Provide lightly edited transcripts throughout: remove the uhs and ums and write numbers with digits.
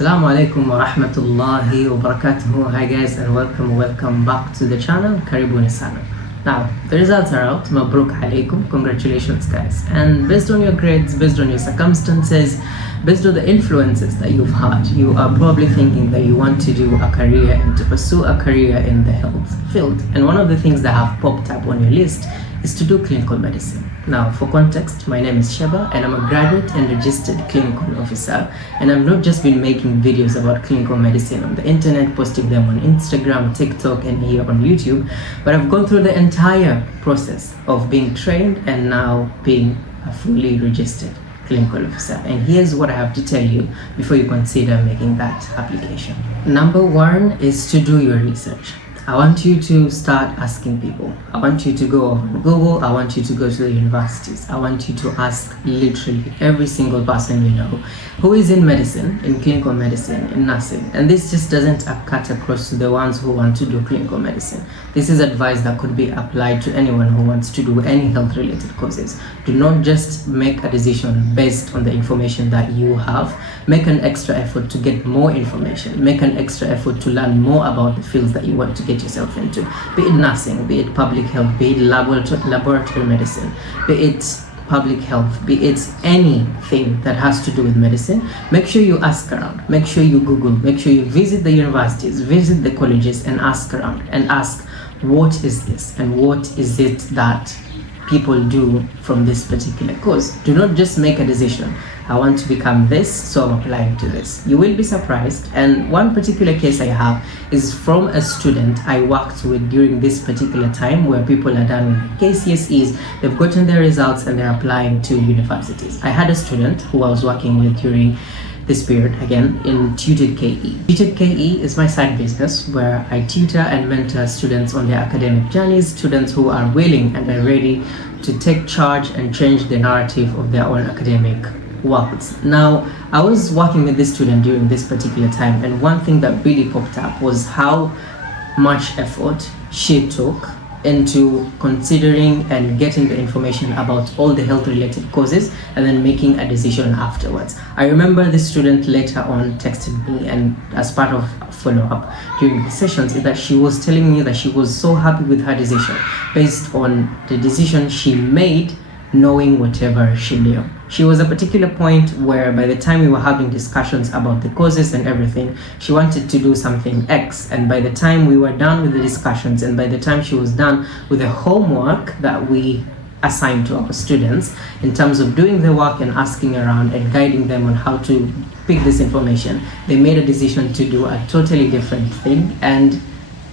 Assalamu alaikum wa rahmatullahi wa barakatuhu. Hi guys, and welcome back to the channel. Karibuni sana. Now, the results are out. Mabruk alaikum. Congratulations guys. And based on your grades, based on your circumstances, based on the influences that you've had, you are probably thinking that you want to do a career and to pursue a career in the health field. And one of the things that have popped up on your list is to do clinical medicine. Now, for context, my name is Sheba and I'm a graduate and registered clinical officer, and I've not just been making videos about clinical medicine on the internet, posting them on Instagram, TikTok, and here on YouTube, but I've gone through the entire process of being trained and now being a fully registered clinical officer. And here's what I have to tell you before you consider making that application. Number one is to do your research. I want you to start asking people. I want you to go on Google. I want you to go to the universities. I want you to ask literally every single person you know who is in medicine, in clinical medicine, in nursing. And this just doesn't cut across to the ones who want to do clinical medicine. This is advice that could be applied to anyone who wants to do any health related courses. Do not just make a decision based on the information that you have. Make an extra effort to get more information. Make an extra effort to learn more about the fields that you want to get yourself into, be it nursing, be it public health, be it laboratory medicine, be it public health, be it anything that has to do with medicine. Make sure you ask around, make sure you Google, make sure you visit the universities, visit the colleges and ask around and ask, what is this and what is it that people do from this particular course. Do not just make a decision, I want to become this, so I'm applying to this. You will be surprised. And one particular case I have is from a student I worked with during this particular time, where people are done with KCSEs, they've gotten their results and they're applying to universities. I had a student who I was working with during this period, again, in Tutoredke. Tutoredke is my side business where I tutor and mentor students on their academic journeys, students who are willing and are ready to take charge and change the narrative of their own academic worlds. Now, I was working with this student during this particular time, and one thing that really popped up was how much effort she took into considering and getting the information about all the health related causes and then making a decision afterwards. I remember this student later on texted me, and as part of follow-up during the sessions, is that she was telling me that she was so happy with her decision based on the decision she made, knowing whatever she knew. She was a particular point where by the time we were having discussions about the causes and everything, she wanted to do something X, and by the time we were done with the discussions and by the time she was done with the homework that we assigned to our students in terms of doing the work and asking around and guiding them on how to pick this information, they made a decision to do a totally different thing, and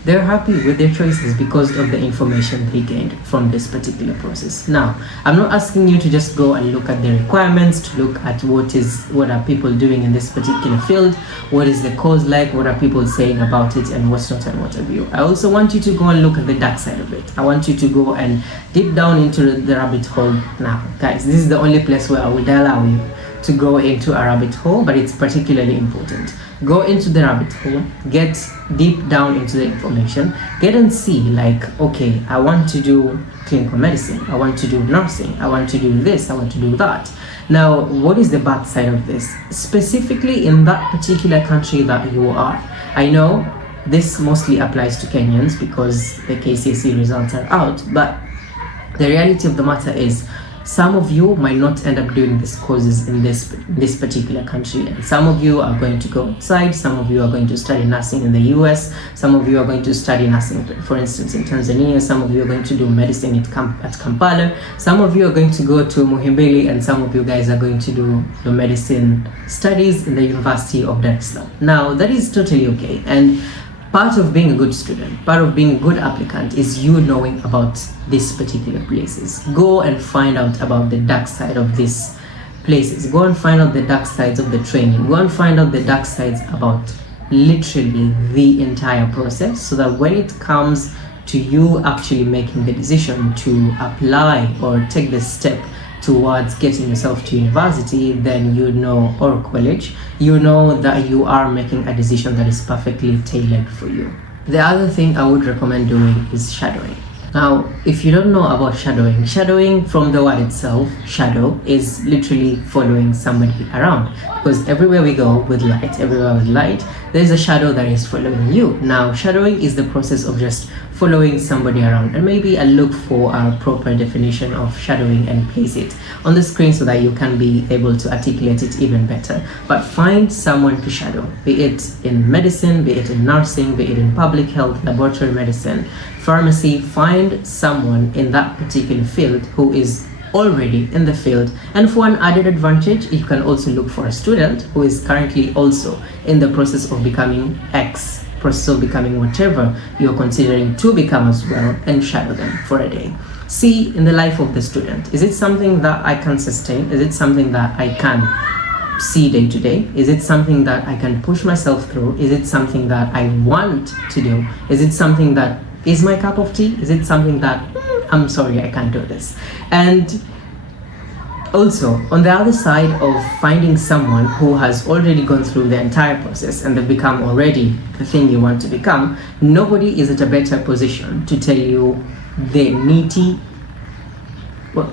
they're happy with their choices because of the information they gained from this particular process. Now, I'm not asking you to just go and look at the requirements, to look at what are people doing in this particular field, what is the cause like, what are people saying about it, and what's not and what have you. I also want you to go and look at the dark side of it. I want you to go and deep down into the rabbit hole. Now, guys, this is the only place where I will allow you to go into a rabbit hole, but it's particularly important. Go into the rabbit hole, get deep down into the information, get and see, like, okay, I want to do clinical medicine, I want to do nursing, I want to do this, I want to do that. Now, what is the bad side of this? Specifically in that particular country that you are. I know this mostly applies to Kenyans because the KCSE results are out, but the reality of the matter is, some of you might not end up doing these courses in this particular country, and some of you are going to go outside, some of you are going to study nursing in the US, some of you are going to study nursing, for instance, in Tanzania, some of you are going to do medicine at Kampala, some of you are going to go to Muhimbili, and some of you guys are going to do your medicine studies in the University of Dar es Salaam. Now, that is totally okay, and part of being a good student, part of being a good applicant is you knowing about these particular places. Go and find out about the dark side of these places. Go and find out the dark sides of the training. Go and find out the dark sides about literally the entire process, so that when it comes to you actually making the decision to apply or take the step towards getting yourself to university, then you know, or college, you know that you are making a decision that is perfectly tailored for you. The other thing I would recommend doing is shadowing. Now, if you don't know about shadowing from the word itself, shadow is literally following somebody around, because everywhere we go with light, there's a shadow that is following you. Now, shadowing is the process of just following somebody around, and maybe I'll look for a proper definition of shadowing and place it on the screen so that you can be able to articulate it even better. But find someone to shadow, be it in medicine, be it in nursing, be it in public health, laboratory medicine, pharmacy. Find someone in that particular field who is already in the field. And for an added advantage, you can also look for a student who is currently also in the process of becoming X, process of becoming whatever you're considering to become as well, and shadow them for a day. See in the life of the student, is it something that I can sustain? Is it something that I can see day to day? Is it something that I can push myself through? Is it something that I want to do? Is it something that is my cup of tea? Is it something that I'm sorry, I can't do this? And also, on the other side of finding someone who has already gone through the entire process and they've become already the thing you want to become, nobody is at a better position to tell you the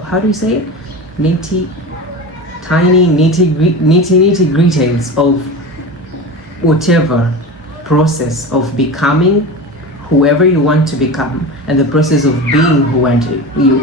how do you say it? Nitty gritties of whatever process of becoming whoever you want to become, and the process of being whatever you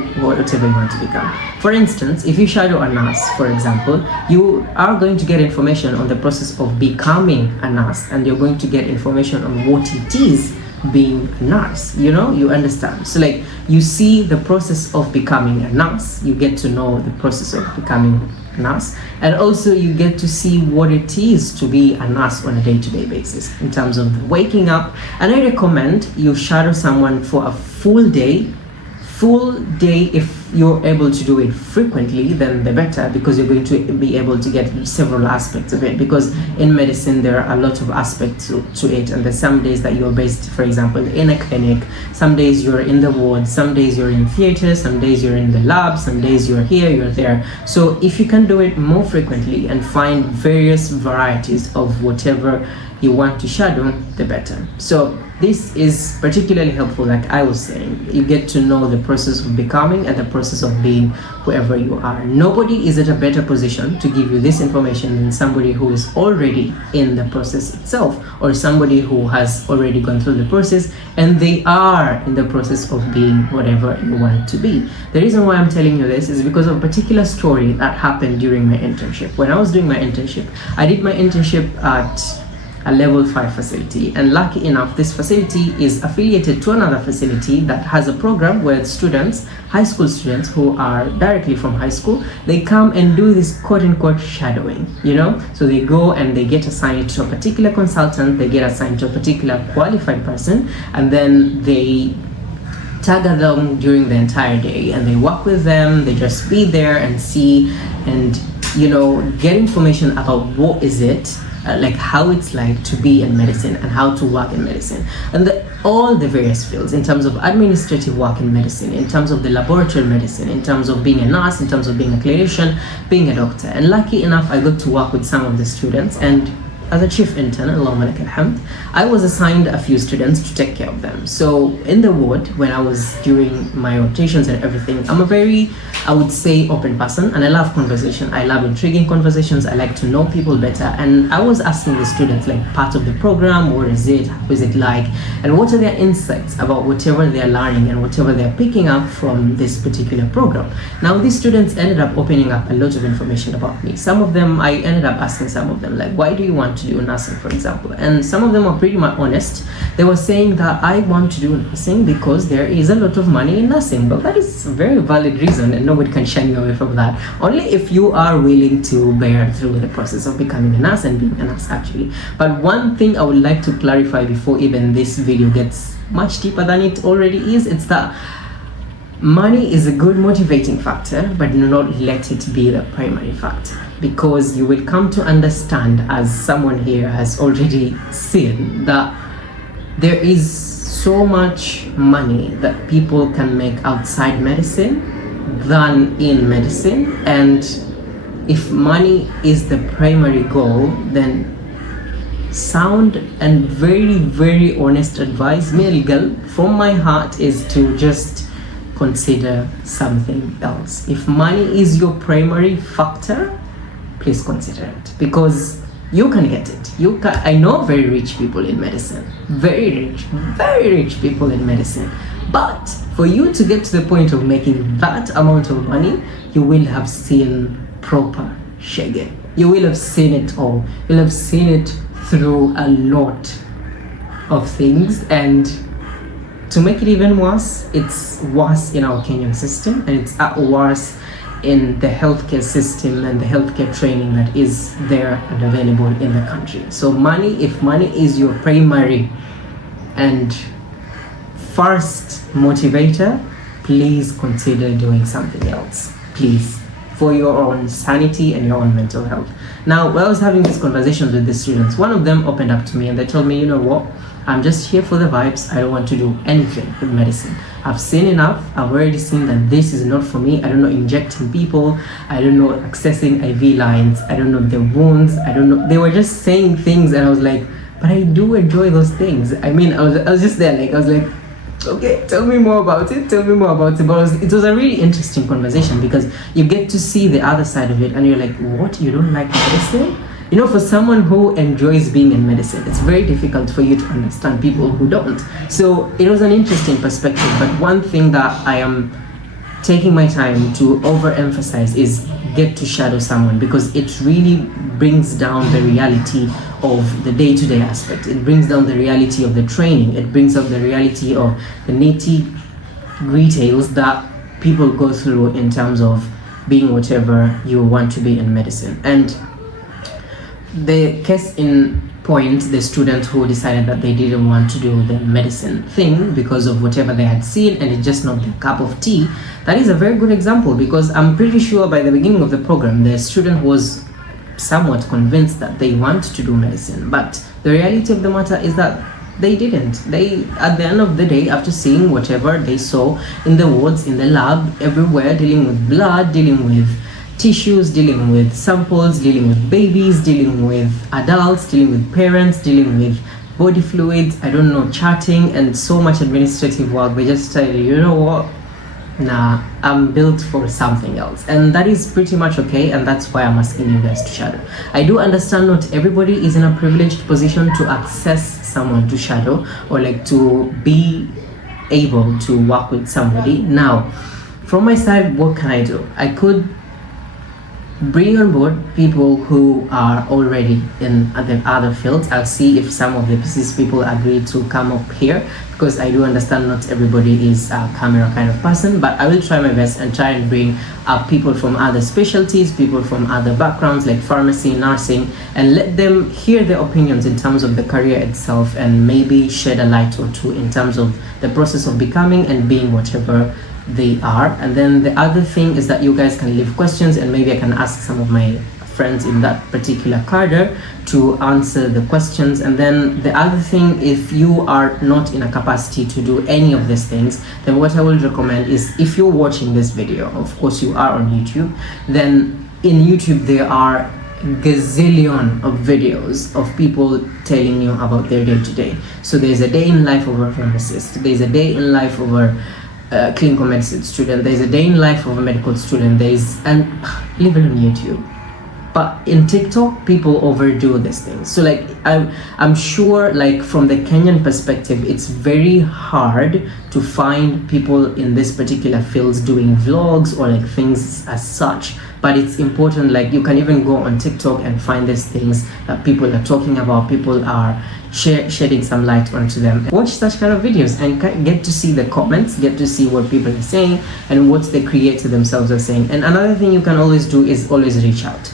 want to become. For instance, if you shadow a nurse, for example, you are going to get information on the process of becoming a nurse, and you're going to get information on what it is being a nurse. You understand? So like, you see the process of becoming a nurse, you get to know the process of becoming a nurse, and also you get to see what it is to be a nurse on a day-to-day basis in terms of waking up. And I recommend you shadow someone for a full day. If you're able to do it frequently, then the better, because you're going to be able to get several aspects of it, because in medicine there are a lot of aspects to it, and there's some days that you're based, for example, in a clinic, some days you're in the ward, some days you're in theater, some days you're in the lab, some days you're here, you're there. So if you can do it more frequently and find various varieties of whatever you want to shadow, the better. So this is particularly helpful, like I was saying. You get to know the process of becoming and the process of being whoever you are. Nobody is at a better position to give you this information than somebody who is already in the process itself, or somebody who has already gone through the process and they are in the process of being whatever you want to be. The reason why I'm telling you this is because of a particular story that happened during my internship. When I was doing my internship, I did my internship at a level 5 facility, and lucky enough, this facility is affiliated to another facility that has a program where students, high school students who are directly from high school, they come and do this quote-unquote shadowing, so they go and they get assigned to a particular consultant, they get assigned to a particular qualified person, and then they tag along during the entire day, and they work with them, they just be there and see and get information about what is it, like how it's like to be in medicine and how to work in medicine, and all the various fields, in terms of administrative work in medicine, in terms of the laboratory medicine, in terms of being a nurse, in terms of being a clinician, being a doctor. And lucky enough, I got to work with some of the students, and as a chief intern, Allahumma lakal hamd, I was assigned a few students to take care of them. So in the ward, when I was doing my rotations and everything, I'm a very, I would say, open person, and I love conversation. I love intriguing conversations. I like to know people better. And I was asking the students, like, part of the program, what is it, how is it like, and what are their insights about whatever they're learning and whatever they're picking up from this particular program. Now, these students ended up opening up a lot of information about me. Some of them, I ended up asking some of them, like, why do you want to do nursing, for example? And some of them are pretty much honest. They were saying that I want to do nursing because there is a lot of money in nursing. But that is a very valid reason, and nobody can shun you away from that, only if you are willing to bear through the process of becoming a nurse and being a nurse, actually. But one thing I would like to clarify before even this video gets much deeper than it already is, it's that money is a good motivating factor, but do not let it be the primary factor, because you will come to understand, as someone here has already seen, that there is so much money that people can make outside medicine than in medicine. And if money is the primary goal, then sound and very, very honest advice, male girl, from my heart, is to just consider something else. If money is your primary factor, please consider it, because you can get it. I know very rich people in medicine, very rich people in medicine. But for you to get to the point of making that amount of money, you will have seen proper shege. You will have seen it all. You'll have seen it through a lot of things. And to make it even worse, it's worse in our Kenyan system, and it's worse in the healthcare system and the healthcare training that is there and available in the country. So if money is your primary and first motivator, please consider doing something else, please, for your own sanity and your own mental health. Now, when I was having these conversations with the students, one of them opened up to me and they told me, you know what, I'm just here for the vibes. I don't want to do anything with medicine. I've seen enough. I've already seen that this is not for me. I don't know injecting people. I don't know accessing IV lines. I don't know the wounds. I don't know. They were just saying things and I was like, but I do enjoy those things. I mean, I was just there, like, I was like, okay, tell me more about it. But it was a really interesting conversation, because you get to see the other side of it and you're like, what, you don't like medicine? You know, for someone who enjoys being in medicine, it's very difficult for you to understand people who don't. So it was an interesting perspective. But one thing that I am taking my time to overemphasize is get to shadow someone, because it really brings down the reality of the day-to-day aspect. It brings down the reality of the training. It brings up the reality of the nitty-gritties that people go through in terms of being whatever you want to be in medicine. And the case in point, the student who decided that they didn't want to do the medicine thing because of whatever they had seen and it's just not their cup of tea, that is a very good example, because I'm pretty sure by the beginning of the program the student was somewhat convinced that they want to do medicine, but the reality of the matter is that they didn't. They, at the end of the day, after seeing whatever they saw in the wards, in the lab, everywhere, dealing with blood, dealing with tissues, dealing with samples, dealing with babies, dealing with adults, dealing with parents, dealing with body fluids, I don't know, charting and so much administrative work, they just tell you, you know what, nah, I'm built for something else. And that is pretty much okay, and that's why I'm asking you guys to shadow. I do understand not everybody is in a privileged position to access someone to shadow, or like to be able to work with somebody. Now, from my side, what can I do? I could bring on board people who are already in the other fields. I'll see if some of the PCs people agree to come up here, because I do understand not everybody is a camera kind of person, but I will try my best and try and bring up people from other specialties, people from other backgrounds like pharmacy, nursing, and let them hear their opinions in terms of the career itself, and maybe shed a light or two in terms of the process of becoming and being whatever they are. And then the other thing is that you guys can leave questions, and maybe I can ask some of my friends in that particular cadre to answer the questions. And then the other thing, if you are not in a capacity to do any of these things, then what I will recommend is, if you're watching this video, of course you are on YouTube, then in YouTube there are gazillion of videos of people telling you about their day-to-day. So there's a day in life of a pharmacist, there's a day in life of a clinical medicine student, there's a day in life of a medical student, and leave it on YouTube. But in TikTok, people overdo these things. So like, I'm sure, like, from the Kenyan perspective, it's very hard to find people in this particular fields doing vlogs or like things as such. But it's important, like, you can even go on TikTok and find these things that people are talking about, people are shedding some light onto them. Watch such kind of videos and get to see the comments, get to see what people are saying and what the creator themselves are saying. And another thing you can always do is always reach out.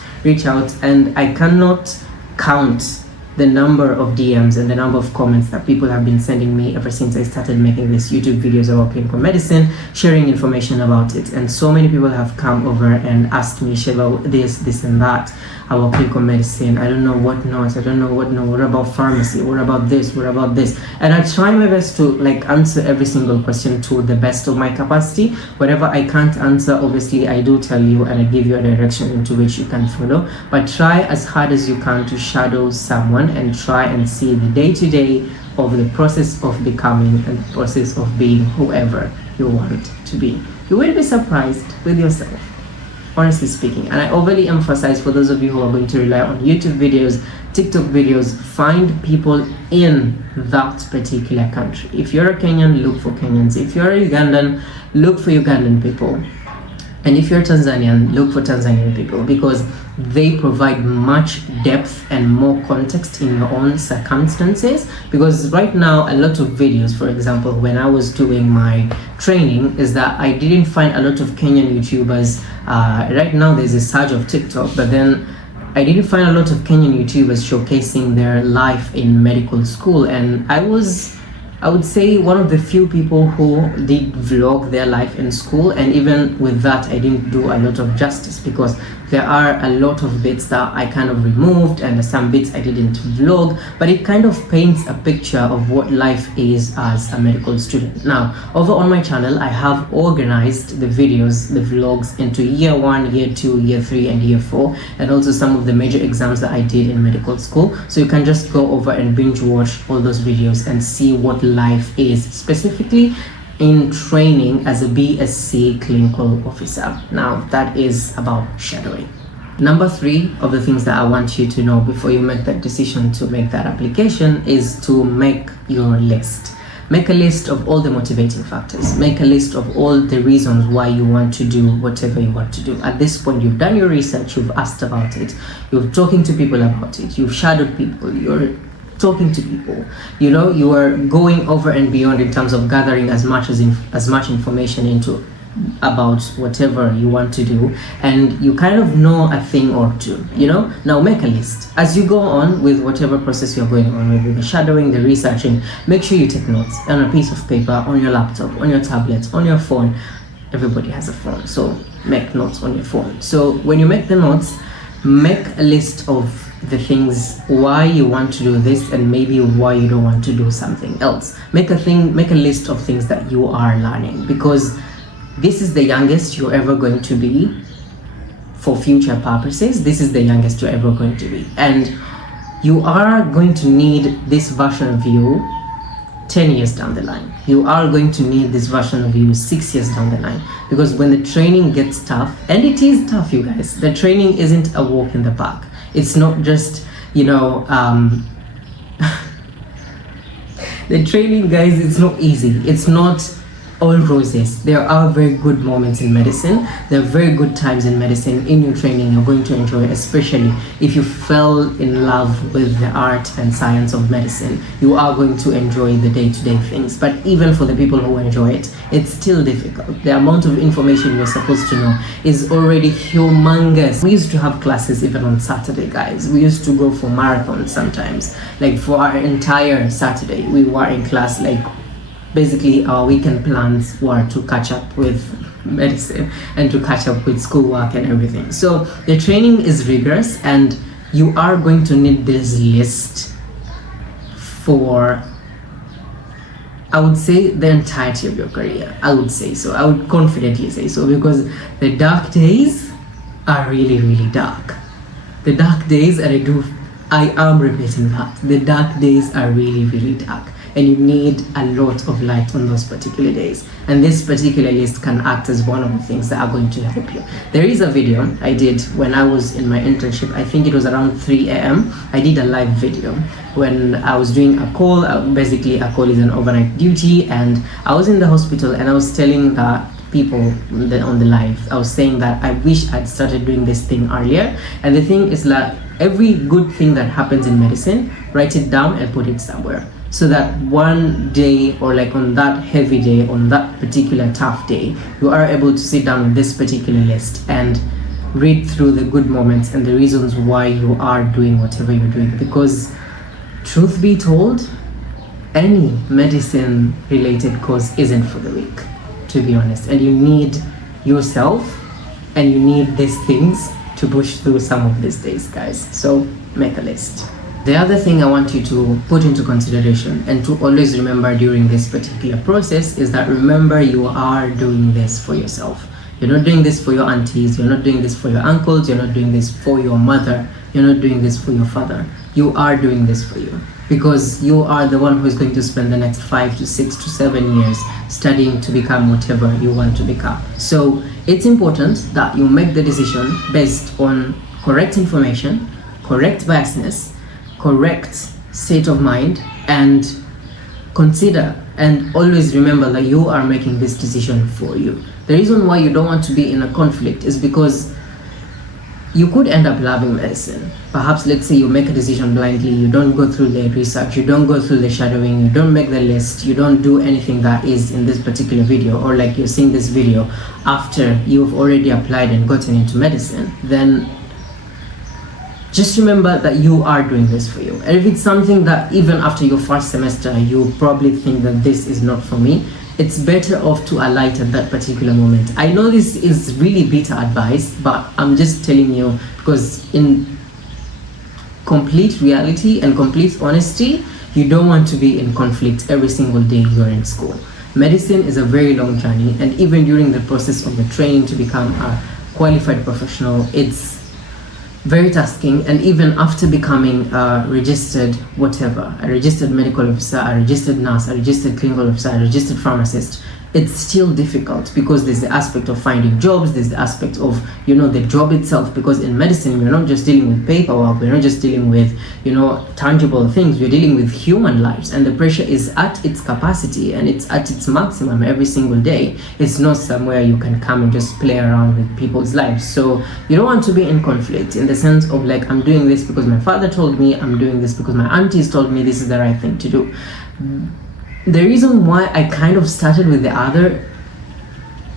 And I cannot count the number of DMs and the number of comments that people have been sending me ever since I started making these YouTube videos about clinical medicine, sharing information about it. And so many people have come over and asked me, Sheva, this and that. I will click on medicine. I don't know what not. I don't know what no. What about pharmacy? What about this? What about this? And I try my best to like answer every single question to the best of my capacity. Whatever I can't answer, obviously I do tell you and I give you a direction into which you can follow. But try as hard as you can to shadow someone and try and see the day-to-day of the process of becoming and the process of being whoever you want to be. You will be surprised with yourself, honestly speaking. And I overly emphasize, for those of you who are going to rely on YouTube videos, TikTok videos, find people in that particular country. If you're a Kenyan, look for Kenyans. If you're a Ugandan, look for Ugandan people. And if you're Tanzanian, look for Tanzanian people, because they provide much depth and more context in your own circumstances. Because right now, a lot of videos, for example, when I was doing my training, is that I didn't find a lot of Kenyan YouTubers. Right now, there's a surge of TikTok, but then I didn't find a lot of Kenyan YouTubers showcasing their life in medical school. And I would say one of the few people who did vlog their life in school, and even with that I didn't do a lot of justice, because there are a lot of bits that I kind of removed and some bits I didn't vlog, but it kind of paints a picture of what life is as a medical student. Now, over on my channel, I have organized the videos, the vlogs, into year 1, year 2, year 3, and year 4, and also some of the major exams that I did in medical school. So you can just go over and binge watch all those videos and see what life is, specifically in training as a BSc clinical officer. Now, that is about shadowing. Number 3 of the things that I want you to know before you make that decision to make that application is to make your list. Make a list of all the motivating factors. Make a list of all the reasons why you want to do whatever you want to do. At this point, you've done your research, you've asked about it, you're talking to people about it, you've shadowed people, you're talking to people, you know, you are going over and beyond in terms of gathering as much information into about whatever you want to do, and you kind of know a thing or two, you know. Now make a list as you go on with whatever process you're going on with the shadowing, the researching. Make sure you take notes on a piece of paper, on your laptop, on your tablet, on your phone. Everybody has a phone, so make notes on your phone. So when you make the notes, make a list of the things why you want to do this and maybe why you don't want to do something else. Make a list of things that you are learning, because this is the youngest you're ever going to be for future purposes. This is the youngest you're ever going to be, and you are going to need this version of you 10 years down the line. You are going to need this version of you 6 years down the line, because when the training gets tough, and it is tough, you guys, the training isn't a walk in the park. It's not just, you know, the training, guys, it's not easy. It's not all roses. There are very good moments in medicine. There are very good times in medicine. In your training, you're going to enjoy, especially if you fell in love with the art and science of medicine. You are going to enjoy the day-to-day things. But even for the people who enjoy it, it's still difficult. The amount of information you're supposed to know is already humongous. We used to have classes even on Saturday, guys. We used to go for marathons sometimes. Like for our entire Saturday, we were in class. Like basically our weekend plans were to catch up with medicine and to catch up with schoolwork and everything. So the training is rigorous, and you are going to need this list for, I would say, the entirety of your career. I would say so. I would confidently say so, because the dark days are really, really dark. The dark days, and I am repeating that, the dark days are really, really dark, and you need a lot of light on those particular days. And this particular list can act as one of the things that are going to help you. There is a video I did when I was in my internship. I think it was around 3 a.m. I did a live video when I was doing a call. Basically, a call is an overnight duty, and I was in the hospital, and I was telling the people on the live, I was saying that I wish I'd started doing this thing earlier. And the thing is that every good thing that happens in medicine, write it down and put it somewhere, so that one day, or like on that heavy day, on that particular tough day, you are able to sit down with this particular list and read through the good moments and the reasons why you are doing whatever you're doing. Because truth be told, any medicine related course isn't for the weak, to be honest. And you need yourself, and you need these things to push through some of these days, guys. So make a list. The other thing I want you to put into consideration and to always remember during this particular process is that remember you are doing this for yourself. You're not doing this for your aunties, you're not doing this for your uncles, you're not doing this for your mother, you're not doing this for your father. You are doing this for you because you are the one who is going to spend the next 5 to 6 to 7 years studying to become whatever you want to become. So it's important that you make the decision based on correct information, correct biasness, correct state of mind, and consider and always remember that you are making this decision for you. The reason why you don't want to be in a conflict is because you could end up loving medicine. Perhaps, let's say you make a decision blindly, you don't go through the research, you don't go through the shadowing, you don't make the list, you don't do anything that is in this particular video, or like you're seeing this video after you've already applied and gotten into medicine, then just remember that you are doing this for you. And if it's something that even after your first semester you probably think that this is not for me, it's better off to alight at that particular moment. I know this is really bitter advice, but I'm just telling you because in complete reality and complete honesty, you don't want to be in conflict every single day you're in school. Medicine is a very long journey, and even during the process of the training to become a qualified professional, it's very tasking. And even after becoming a registered whatever, a registered medical officer, a registered nurse, a registered clinical officer, a registered pharmacist, it's still difficult because there's the aspect of finding jobs, there's the aspect of, you know, the job itself, because in medicine we're not just dealing with paperwork, we're not just dealing with, you know, tangible things, we're dealing with human lives, and the pressure is at its capacity and it's at its maximum every single day. It's not somewhere you can come and just play around with people's lives. So you don't want to be in conflict in the sense of like, I'm doing this because my father told me, I'm doing this because my aunties told me this is the right thing to do. The reason why I kind of started with the other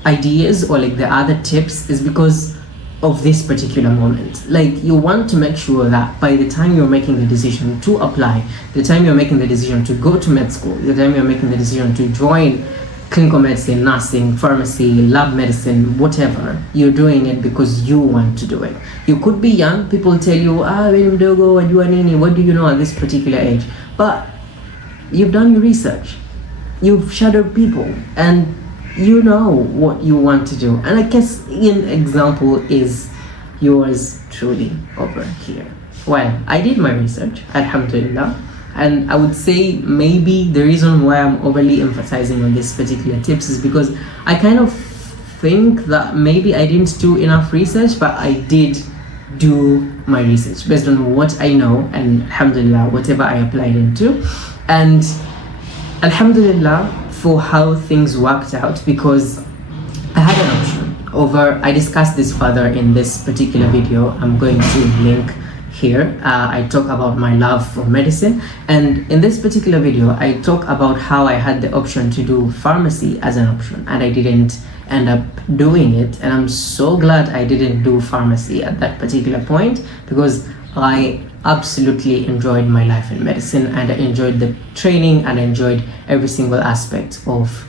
ideas or like the other tips is because of this particular moment. Like, you want to make sure that by the time you're making the decision to apply, the time you're making the decision to go to med school, the time you're making the decision to join clinical medicine, nursing, pharmacy, lab medicine, whatever, you're doing it because you want to do it. You could be young, people tell you, what do you know at this particular age? But you've done your research, you've shadowed people, and you know what you want to do. And I guess an example is yours truly over here. Well, I did my research, alhamdulillah, and I would say maybe the reason why I'm overly emphasizing on this particular tips is because I kind of think that maybe I didn't do enough research, but I did do my research based on what I know, and alhamdulillah, whatever I applied into. And alhamdulillah for how things worked out, because I had an option over, I discussed this further in this particular video. I'm going to link here. I talk about my love for medicine, and in this particular video I talk about how I had the option to do pharmacy as an option, and I didn't end up doing it. And I'm so glad I didn't do pharmacy at that particular point, because I absolutely enjoyed my life in medicine, and I enjoyed the training, and I enjoyed every single aspect of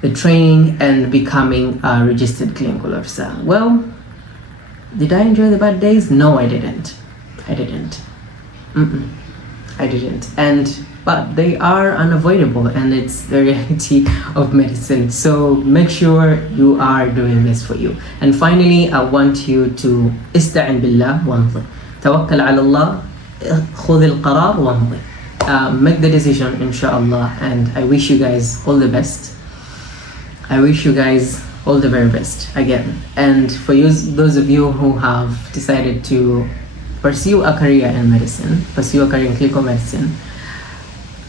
the training and becoming a registered clinical officer. Well, did I enjoy the bad days? No, I didn't. I didn't. But they are unavoidable, and it's the reality of medicine. So make sure you are doing this for you. And finally, I want you to ista'in billah wamdi. Tawakkal ala Allah, khudh al-qarar wamdi. Make the decision, inshallah, and I wish you guys all the best. I wish you guys all the very best again. And for you, those of you who have decided to pursue a career in medicine, pursue a career in clinical medicine,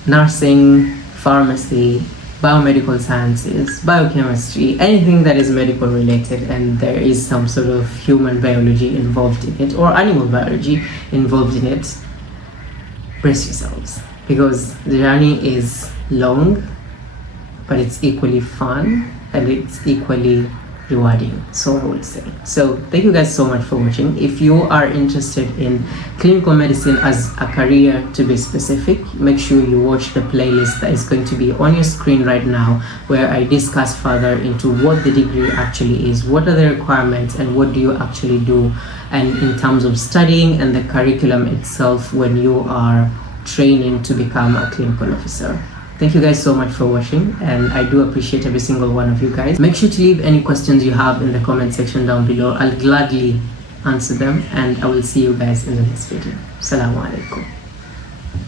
nursing, pharmacy, biomedical sciences, biochemistry, anything that is medical related and there is some sort of human biology involved in it or animal biology involved in it, brace yourselves, because the journey is long, but it's equally fun and it's equally rewarding, so I would say. So thank you guys so much for watching. If you are interested in clinical medicine as a career, to be specific, make sure you watch the playlist that is going to be on your screen right now, where I discuss further into what the degree actually is, what are the requirements, and what do you actually do, and in terms of studying and the curriculum itself when you are training to become a clinical officer. Thank you guys so much for watching, and I do appreciate every single one of you guys. Make sure to leave any questions you have in the comment section down below. I'll gladly answer them, and I will see you guys in the next video. Assalamu alaikum.